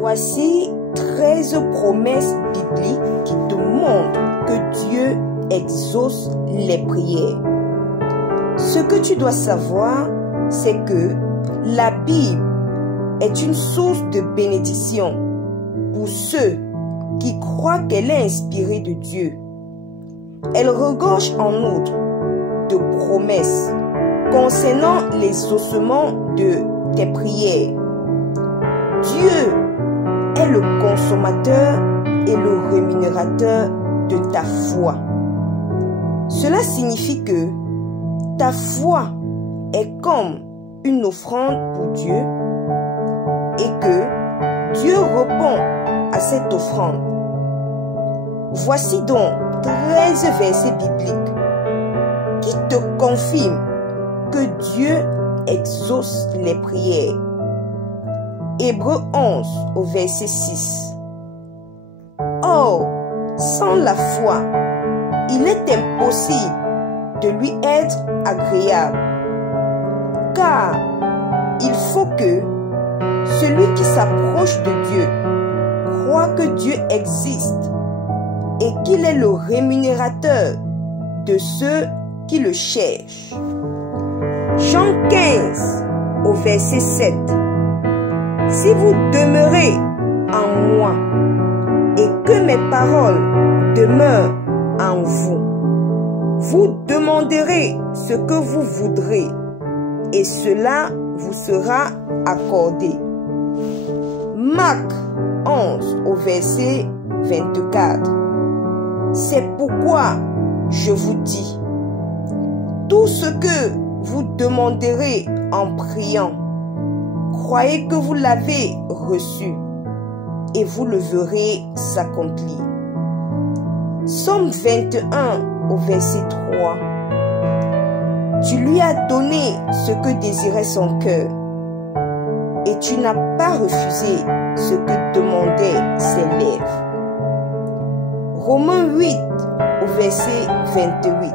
Voici 13 promesses bibliques qui te montrent que Dieu exauce les prières. Ce que tu dois savoir, c'est que la Bible est une source de bénédiction pour ceux qui croient qu'elle est inspirée de Dieu. Elle regorge en outre de promesses concernant l'exaucement de tes prières. Dieu est le consommateur et le rémunérateur de ta foi. Cela signifie que ta foi est comme une offrande pour Dieu et que Dieu répond à cette offrande. Voici donc 13 versets bibliques qui te confirment que Dieu exauce les prières. Hébreux 11 au verset 6. Or, sans la foi, il est impossible de lui être agréable, car il faut que celui qui s'approche de Dieu croit que Dieu existe et qu'il est le rémunérateur de ceux qui le cherchent. Jean 15 au verset 7. Si vous demeurez en moi et que mes paroles demeurent en vous, vous demanderez ce que vous voudrez et cela vous sera accordé. Marc 11 au verset 24. C'est pourquoi je vous dis, tout ce que vous demanderez en priant, croyez que vous l'avez reçu et vous le verrez s'accomplir. Psaume 21 au verset 3. Tu lui as donné ce que désirait son cœur et tu n'as pas refusé ce que demandaient ses lèvres. Romains 8 au verset 28.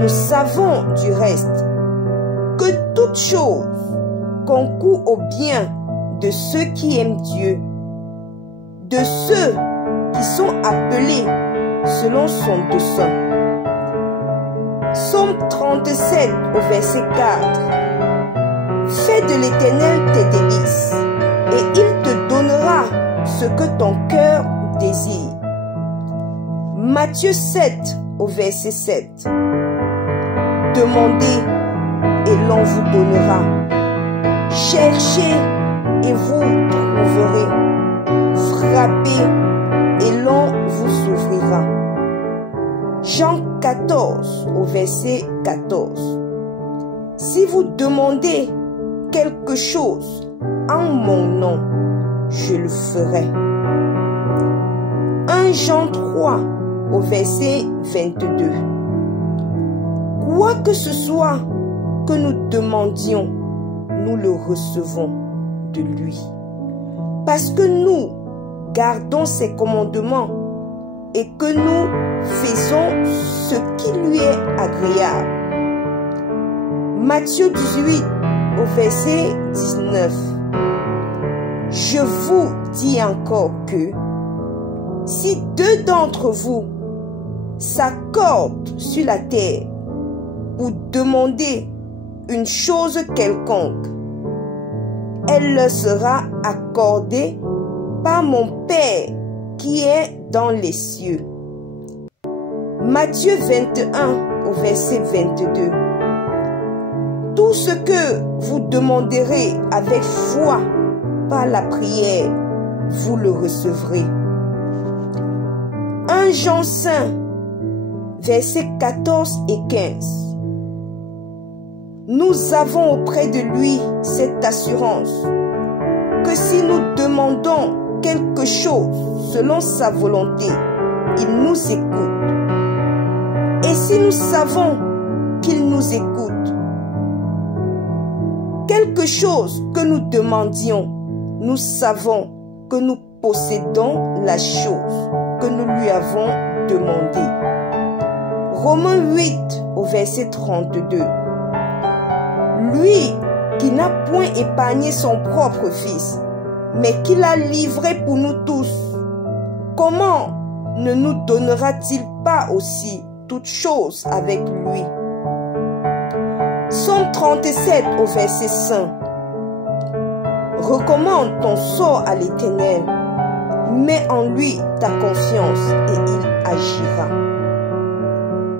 Nous savons du reste que toute chose concourt au bien de ceux qui aiment Dieu, de ceux qui sont appelés selon son dessein. Psaume 37 au verset 4. Fais de l'Éternel tes délices, et il te donnera ce que ton cœur désire. Matthieu 7 au verset 7. Demandez et l'on vous donnera. Cherchez et vous trouverez. Frappez et l'on vous ouvrira. Jean 14 au verset 14. Si vous demandez quelque chose en mon nom, je le ferai. 1 Jean 3 au verset 22. Quoi que ce soit que nous demandions, nous le recevons de lui. Parce que nous gardons ses commandements et que nous faisons ce qui lui est agréable. Matthieu 18 au verset 19. Je vous dis encore que si deux d'entre vous s'accordent sur la terre pour demander une chose quelconque, elle leur sera accordée par mon Père qui est dans les cieux. Matthieu 21 au verset 22. Tout ce que vous demanderez avec foi par la prière, vous le recevrez. 1 Jean 5, versets 14 et 15. Nous avons auprès de lui cette assurance que si nous demandons quelque chose selon sa volonté, il nous écoute. Et si nous savons qu'il nous écoute, quelque chose que nous demandions, nous savons que nous possédons la chose que nous lui avons demandée. Romains 8 au verset 32. Lui qui n'a point épargné son propre fils, mais qu'il a livré pour nous tous, comment ne nous donnera-t-il pas aussi toutes choses avec lui? Psaume 37 au verset 5. Recommande ton sort à l'Éternel, mets en lui ta confiance et il agira.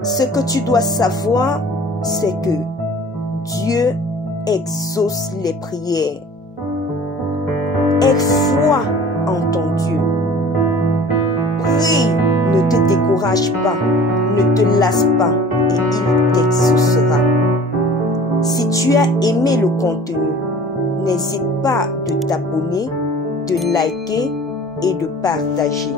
Ce que tu dois savoir, c'est que Dieu exauce les prières. Aie foi en ton Dieu. Prie, ne te décourage pas, ne te lasse pas et il t'exaucera. Si tu as aimé le contenu, n'hésite pas de t'abonner, de liker et de partager.